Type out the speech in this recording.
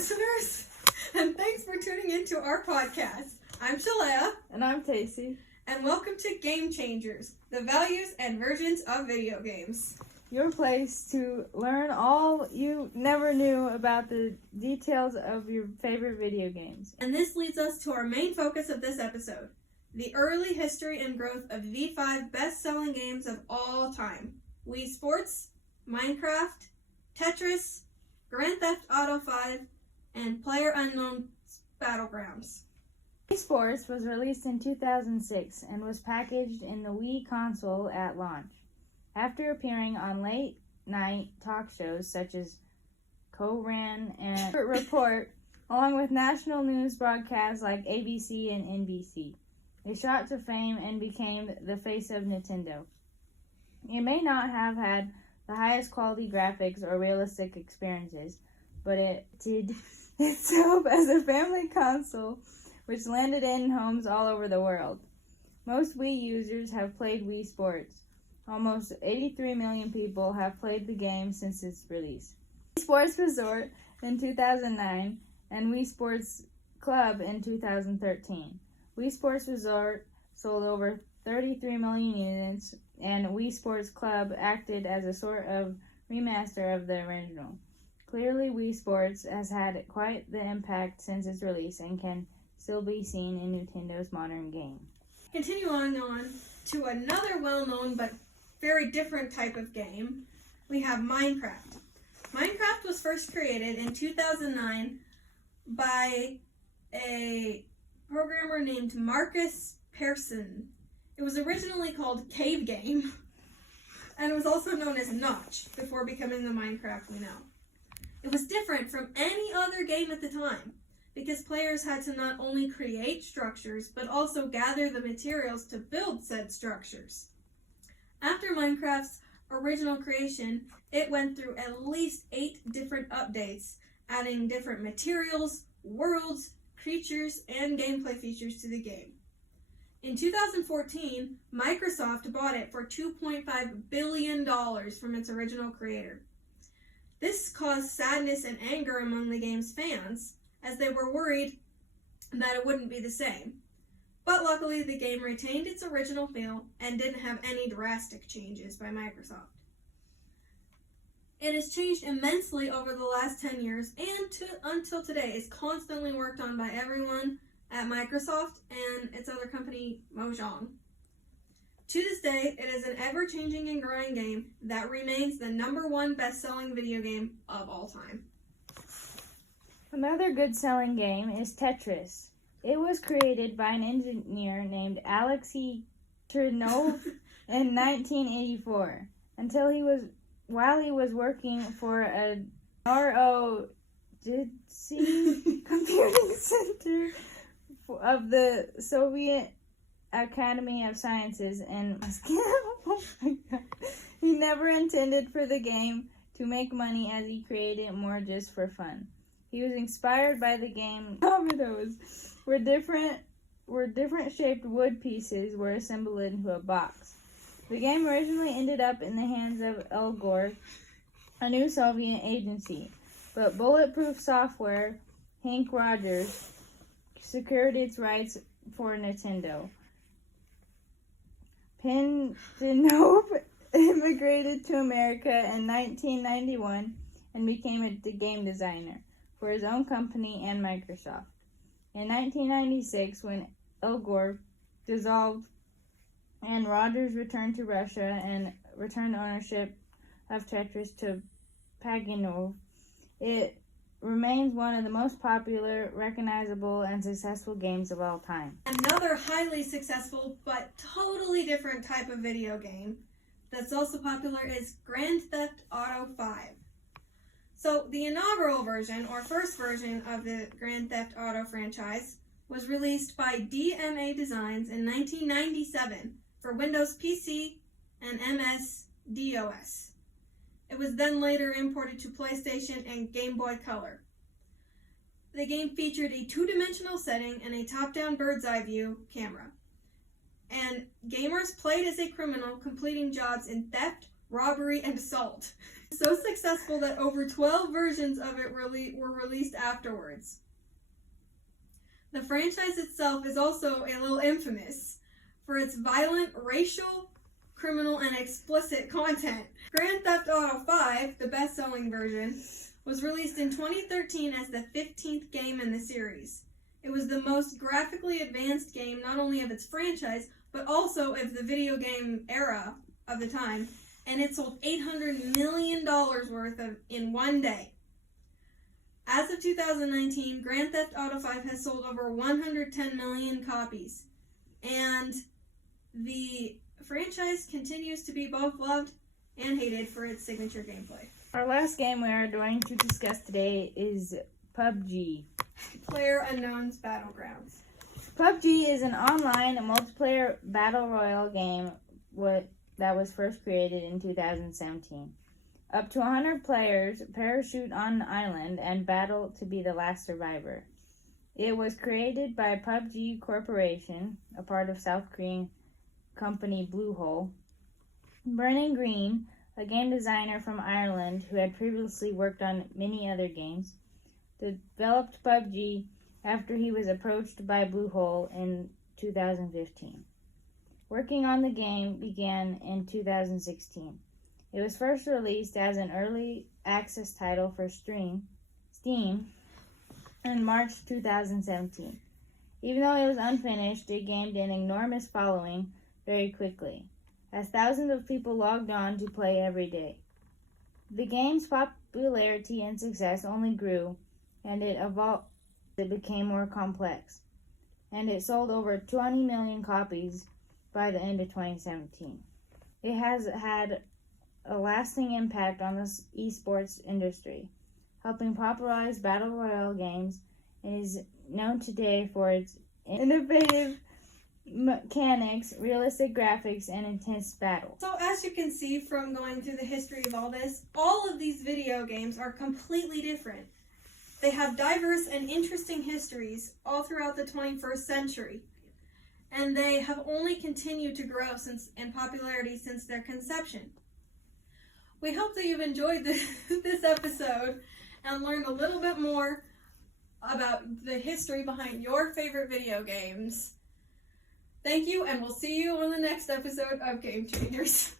listeners, and thanks for tuning into our podcast. I'm Shaleah. And I'm Taci. And welcome to Game Changers, the values and versions of video games. Your place to learn all you never knew about the details of your favorite video games. And this leads us to our main focus of this episode, the early history and growth of the 5 best-selling games of all time. Wii Sports, Minecraft, Tetris, Grand Theft Auto 5, and PlayerUnknown's Battlegrounds. Wii Sports was released in 2006 and was packaged in the Wii console at launch. After appearing on late-night talk shows such as Co-Ran and Report, along with national news broadcasts like ABC and NBC, it shot to fame and became the face of Nintendo. It may not have had the highest quality graphics or realistic experiences, but it did itself as a family console, which landed in homes all over the world. Most Wii users have played Wii Sports. Almost 83 million people have played the game since its release. Wii Sports Resort in 2009 and Wii Sports Club in 2013. Wii Sports Resort sold over 33 million units, and Wii Sports Club acted as a sort of remaster of the original. Clearly, Wii Sports has had quite the impact since its release and can still be seen in Nintendo's modern game. Continuing on to another well-known but very different type of game, we have Minecraft. Minecraft was first created in 2009 by a programmer named Marcus Persson. It was originally called Cave Game, and it was also known as Notch before becoming the Minecraft we know. It was different from any other game at the time, because players had to not only create structures, but also gather the materials to build said structures. After Minecraft's original creation, it went through at least 8 different updates, adding different materials, worlds, creatures, and gameplay features to the game. In 2014, Microsoft bought it for $2.5 billion from its original creator. This caused sadness and anger among the game's fans, as they were worried that it wouldn't be the same. But luckily, the game retained its original feel and didn't have any drastic changes by Microsoft. It has changed immensely over the last 10 years and until today is constantly worked on by everyone at Microsoft and its other company, Mojang. To this day, it is an ever-changing and growing game that remains the #1 best-selling video game of all time. Another good-selling game is Tetris. It was created by an engineer named Alexei Chernov in 1984 while he was working for a ROTC computing center of the Soviet Academy of Sciences in Moscow. Oh my God. He never intended for the game to make money, as he created it more just for fun. He was inspired by the game dominoes, where different shaped wood pieces were assembled into a box. The game originally ended up in the hands of Elgor, a new Soviet agency, but Bulletproof Software, Hank Rogers, secured its rights for Nintendo. Pindenov immigrated to America in 1991 and became a game designer for his own company and Microsoft. In 1996, when Elgor dissolved and Rogers returned to Russia and returned ownership of Tetris to Paganov, it remains one of the most popular, recognizable, and successful games of all time. Another highly successful but totally different type of video game that's also popular is Grand Theft Auto 5. So the inaugural version, or first version, of the Grand Theft Auto franchise was released by DMA Designs in 1997 for Windows PC and MS-DOS. It was then later imported to PlayStation and Game Boy Color. The game featured a 2-dimensional setting and a top-down bird's-eye view camera. And gamers played as a criminal completing jobs in theft, robbery, and assault. So successful that over 12 versions of it were released afterwards. The franchise itself is also a little infamous for its violent, racial, criminal, and explicit content. Grand Theft Auto 5, the best-selling version, was released in 2013 as the 15th game in the series. It was the most graphically advanced game not only of its franchise, but also of the video game era of the time, and it sold $800 million worth in one day. As of 2019, Grand Theft Auto 5 has sold over 110 million copies, and the franchise continues to be both loved and hated for its signature gameplay. Our last game we are going to discuss today is PUBG. PlayerUnknown's Battlegrounds. PUBG is an online multiplayer battle royale game that was first created in 2017. Up to 100 players parachute on an island and battle to be the last survivor. It was created by PUBG Corporation, a part of South Korean company Bluehole. Brennan Green, a game designer from Ireland who had previously worked on many other games, developed PUBG after he was approached by Bluehole in 2015. Working on the game began in 2016. It was first released as an early access title for Steam in March 2017. Even though it was unfinished, it gained an enormous following very quickly, as thousands of people logged on to play every day. The game's popularity and success only grew, and it evolved. It became more complex, and it sold over 20 million copies by the end of 2017. It has had a lasting impact on the esports industry, helping popularize battle royale games, and is known today for its innovative mechanics, realistic graphics, and intense battles. So as you can see from going through the history of all this, all of these video games are completely different. They have diverse and interesting histories all throughout the 21st century, and they have only continued to grow in popularity since their conception. We hope that you've enjoyed this episode and learned a little bit more about the history behind your favorite video games. Thank you, and we'll see you on the next episode of Game Changers.